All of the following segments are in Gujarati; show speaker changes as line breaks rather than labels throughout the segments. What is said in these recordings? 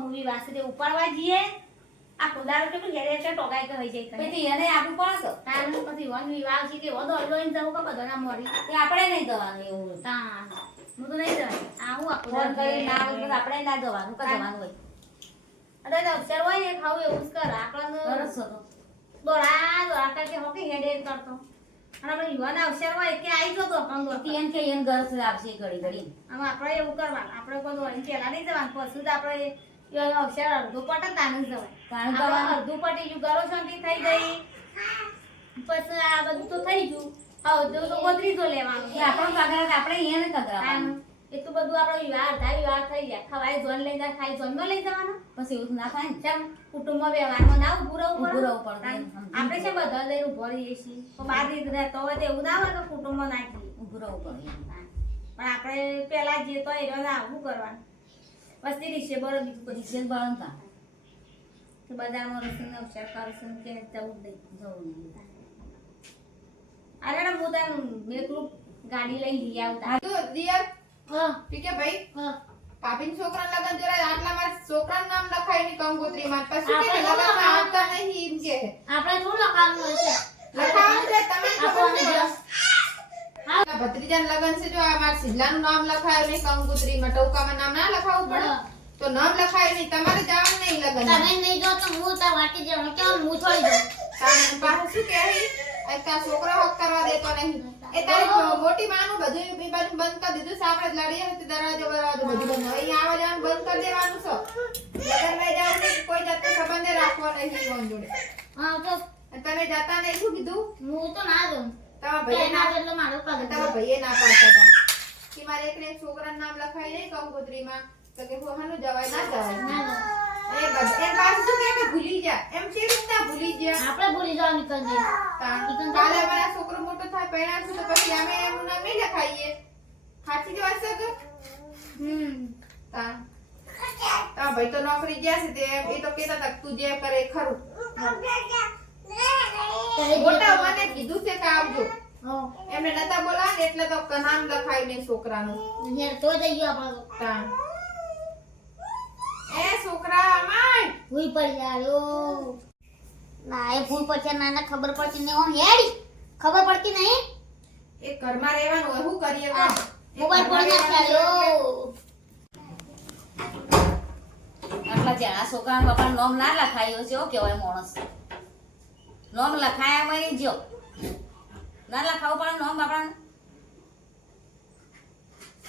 મૂવી વાસરે ઉપાડવા જઈએ. આ ખુદારો કે ઘેરે છે ટોકાઈ કે હોય જાય
પછી એને આપું પડે તો
તારું પછી વન વિવાહ છે કે વધો લઈને જવું કે બધાના મોરી.
તે આપણે નહીં જવાનું એવું
તાન હું તો નહીં જવાનું. આવું આખું
ફોન કરી ના આવે આપણે ના જવાનું કે જવાનું હોય.
અરે તો અક્ષર હોય ને ખાવું એવું જ કર. આપણને
સરસ હતો
દોડા દોડા કરકે હોકી હેડે કરતો. અને આપણે યુવાન અવસર હોય કે આવી જતો પણ દોડતો.
એમ કે એમ ઘર આપશે ઘડી ઘડી.
આમાં આપણે એવું કરવાનું. આપણે કોઈ દોડીને પહેલા નહીં જવાનું. પછી જ આપણે યુવાનો અક્ષર અડધું પટે તાનું જવાય
કારણ કે
અડધું પટી ગયું ગળો શાંતિ થઈ ગઈ. પછી આ બધું તો થઈ ગયું. અડધું તો તો લેવાનું.
આપણો પગાર આપણે એને
આમ
કગરાવાનું
તો બધું આપણો વિવાહ અડધા વિવાહ થઈ ગયા. ખવાય જોન લઈ જાય ખાઈ જોનમાં લઈ જવાનો.
પછી એવું ના થાય ને.
જેમ કુટુંબમાં વ્યવહારમાં ના ઉભું રહેવું પડે?
રહેવું પડે,
આપણે છે બધા લઈને ઊભો રહીએ છીએ. તો રીતે રહેતો હોય તો એવું ના હોય કે કુટુંબમાં નાખીએ
ઊભું રહેવું પડે.
પણ આપણે પેલા જે તો એ ના આવું કરવાનું. વસ્તી રીશે બરો બીજું પછી
રિક્ષા બળતા
કે બજારમાં રસીને અવસર કરશું કે જવું નહીં
જવું નહીં.
અરે ના હું તાર મેકલું ગાડી લઈ લઈ આવતા.
તો દિયર
હા.
પીકે ભાઈ?
હા.
પાપીન છોકરા લગન જોરાય આટલામાં છોકરા નામ લખાયની કંકોત્રીમાં પછી કે લગનમાં આવતા નહીં એમ કે.
આપણે શું લખવાનું છે.
લખાવાનું છે તમે ખબર છે. ભત્રીજાનું લગન છે જો આ મારા સિલ્લાનું નામ લખાયું નહીં કંકોત્રીમાં ટોકામાં નામ ના લખાવવું પડે. તો નામ લખાય નહીં તમારે જવાનું નહીં લગન.
તમે નહીં જો તો હું તાર વાટી જવાનું કેમ હું છોડી દઉં?
તારે પાસે શું કહેવી આ છોકરા હક કરવા દેતો નહીં. એ તારી મોટી માનું બધું બી બાજુ બંધ કરી દીધું છે આપણે લડીએ તો દરવાજો બરવાજો બધું બંધ. અહીં આવા જવાનું બંધ કરી દેવાનું છે. લગન લઈ જવાનું કોઈ જાતનો સંબંધ રાખવો નહીં જોડે.
હા તો
તમે જતા નહીં શું કીધું?
હું તો ના દઉં
તમારા ભાઈએ
ના દે એટલે મારું પગ
તમારા ભાઈએ ના પાડતા હતા. કે મારે એકને એક છોકરાનું નામ લખાય નહીં કંકોત્રીમાં તો કે હોહાનું જવાય ના જવાય. એ બસ કે ભૂલી જા એમ છે રીતના ભૂલી ગયા.
આપણે ભૂલી
જવાનું કાલે છોકરો મોટો થાય પરણાશું તો પછી અમે એનું નામ નહીં લખાઈએ. સાચી જ વાત છે
હમ
તા. તા ભાઈ તો નોકરી ગયા છે તે એ તો કહેતા હતા તું જે કરે ખરું. મોટા મને કીધું છે કે આવજો. એમને નતા બોલાવે એટલે તો ક- નામ લખાયું છોકરાનું.
તો જઈ ગયો આપણો
એ છોકરા અમાય.
ભૂલ પડી જાયો. ના એ ભૂલ પછી નાના ખબર પડતી નહીં હેડી. ખબર પડતી નહીં?
એ ઘરમાં રહેવાનું હોય શું કરીએ?
મોબાઈલ પડી ના ચાલ્યો
આટલા જણા છોકરા બાપા નામ ના લખાયો છે એવો કહેવાય માણસ. નામ લખાયા મરી જો ના લખાવું પડે નોમ બાપાને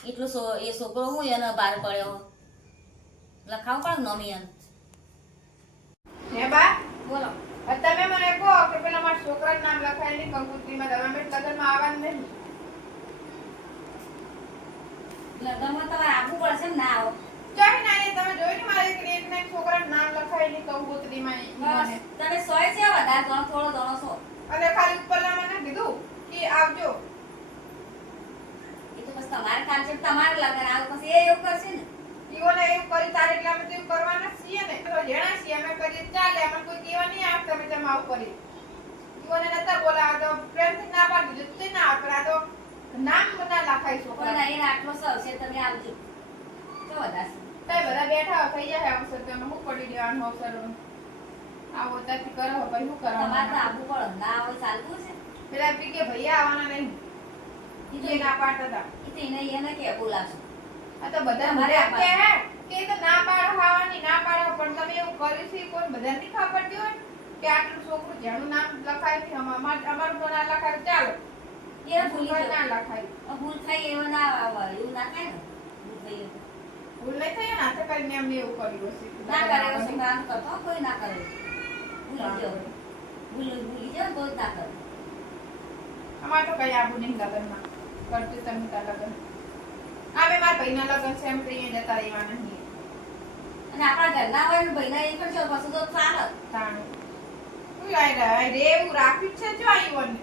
એટલું સો એ છોકરો હું એને બહાર પડ્યો. લખાવું પડે નોમ એને
હે બા?
બોલો.
તમે મને કહો કે પેલા મારા છોકરાનું નામ લખાયેલી કંકોત્રીમાં તમે અમે લગ્નમાં આવવાનું નહીં
લગ્નમાં તમારે આપવું પડશે ને ના આવો.
ચાહી ના તમે જોયું ને મારે ને એક ને એક છોકરાનું નામ લખાય નહીં કંકોત્રીમાં ઈ
બસ
મને.
તમે સોય છે થોડો દોણો છો.
અને ખાલી ઉપરના મને કીધું કે આવજો.
એ તો બસ તમારે કામ છે તમારે લગન આવ પછી એ એવું કરશે ને.
ઈઓને એવું કરી તારે એટલે અમે તો એવું કરવાના છીએ ને. તો જેણા છીએ અમે કરી ચાલે અમને કોઈ કહેવા નહીં આપ તમે તેમ આવું કરી ઈઓને નતા બોલાવા તો પ્રેમથી ના પાડી દીધું તે ના આપડા તો નામ ના લખાઈ
છો
પણ
એ આટલો છે તમે આવજો. તો વધારે.
તઈ બધા બેઠા થઈ જાય અવસર તો એમાં શું પડી દેવાનું અવસર. આવો ત્યાંથી કરો પછી શું
તમારે તો
કરવાનું
આવવું ના આવે ચાલતું છે
પેલા પી કે ભૈયા આવવાના નહીં.
ઈ તો
ના પાડતા હતા.
ઈ તો એને એને કે બોલાવશે.
આ તો બધા
તમારે
મને કે તો ના પાડો ખાવાની ના પાડો પણ તમે એવું કર્યું છે કોઈ બધાને નહીં ખબર પડતી હોય કે આટલું છોકરું જેનું નામ લખાય છે અમાર અમારું તો ના લખાય ચાલો.
એ ભૂલી
ના લખાય.
ભૂલ થઈ એવું ના આવે એવું ના થાય ને? ભૂલ થઈ.
ભૂલ નહીં થઈ ને હાથે કરીને એમને એવું કર્યું હશે
ના કરે એવું કરતો કોઈ ના કરે. ભૂલી
અમાર તો કઈ આવું નહીં લગ્નમાં. કરતું તમે તાર લગ્ન. અમે મારા ભાઈના લગ્ન છે એમ કહીએ જતા રહેવાના નહીં.
અને આપણા ઘરના હોય ને ભાઈના એ પછી તો ચાલે
તાણું. શું લાઈ રે? એવું રાખ્યું છે જો આઈવોને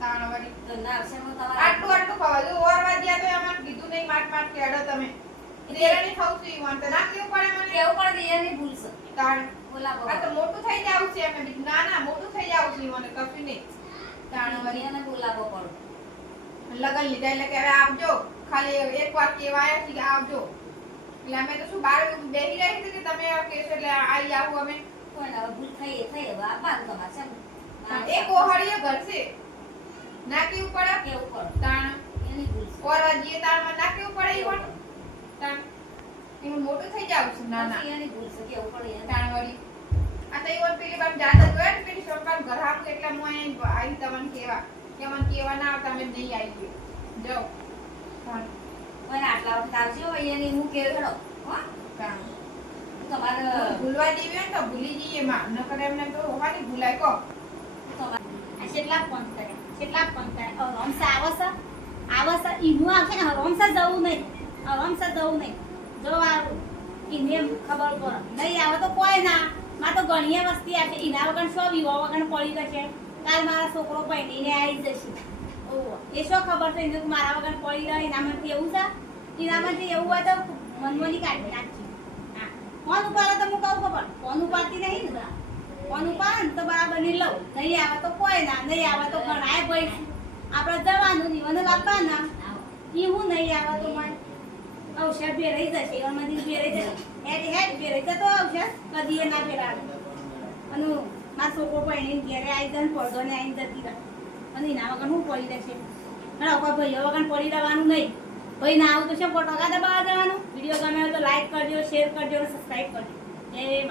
તાણ વળી.
ઘરના અવસરમાં
આટલું આટલું ખાવા જો ઓરવા દ્યા તો અમારે કીધું નહીં માટ માટ કેડો તમે. તેરાની ખાવ છું તો ના કેવું પડે મને?
કેવું પડે એની ભૂલ છે
તાણ
બોલાવો
આ તો મોટું થઈ જાવ છે અમે ના ના મોટું થઈ જાવ છે મને કશું નહીં. તાણ
વરિયાને બોલાવો પડે
લગન લીધા એટલે કે હવે આવજો. ખાલી એક વાર કેવાયા છે કે આવજો. એટલે અમે તો શું બાર બેહી રહી હતી કે તમે એટલે આઈ આવું અમે?
પણ હવે ભૂલ થઈ થઈ હવે આપવાનું તમારે છે એક
એ ઘર છે. ના કેવું પડે?
કેવું પડે?
તાણ.
એની ભૂલ છે.
ઓરવા જઈએ ના કેવું પડે એ પણ તાણ. એનું મોટું થઈ જાવ છું ના ના.
એની ભૂલ છે કેવું પણ.
તાણ વળી. આ તો ઈ પેલી બાર જાતા જોયા ને પેલી સરકાર ઘર આવું એટલે હું અહીં આવી તમને કેવા કે મને કેવા ના આવતા અમે નહીં આવી ગયો. જાઓ. તાણ.
આટલા વખત આવજો એની હું કે હેડો હો.
તાણ.
તમારે
ભૂલવા દેવી હોય તો ભૂલી જઈએ માં નકર એમને તો હોવાની ભૂલાય કો
તમારે
કેટલા ફોન કરે કેટલા ફોન કરે રોમસા આવશે આવે ઈ હું આખે ને રમસા જવું નહીં. હવે રમસા જવું નહીં. જો આવું ઈને ખબર પડે નહીં, આવે તો કોઈ ના. માં તો ઘણી વસ્તી આપે. એના વગર શું વિવાહ વગર પડી જશે કાલ મારા છોકરો પૈણીને આવી જશે. ઓહો. એ શું ખબર છે? એને મારા વગર પડી રહે. એનામાંથી એવું છે? એનામાંથી એવું હોય તો મનમોની કાઢી નાખી હા. ફોન ઉપાડે તો હું કહું ખબર? ફોન ઉપાડતી નહીં ને ફોન ઉપાડે ને તો બરાબરની લઉં. નહીં આવે તો કોઈ ના. નહીં આવે તો ગણાય ભાઈ. આપણે જવાનું, જીવન લાવવાના એ હું નહીં આવે તો મને. ઔષધ રહી જશે એમાંથી ભેરાઈ જશે. હેડ હેડ રહી જતો આવશે કદી એ ના ભેરાવે અને મારા છોકરો પૈણીને ઘેરે આવી જાય પડદો ને આવીને જતી રહે. અને એના વગર હું પડી રહેશે? અને કોઈ ભાઈઓ વગર પડી રહેવાનું નહીં. ભાઈ ના આવું તો શું ફોટો દબાવવા જવાનું? વીડિયો ગમે તો લાઈક કરજો શેર કરજો અને સબસ્ક્રાઈબ કરજો. માતા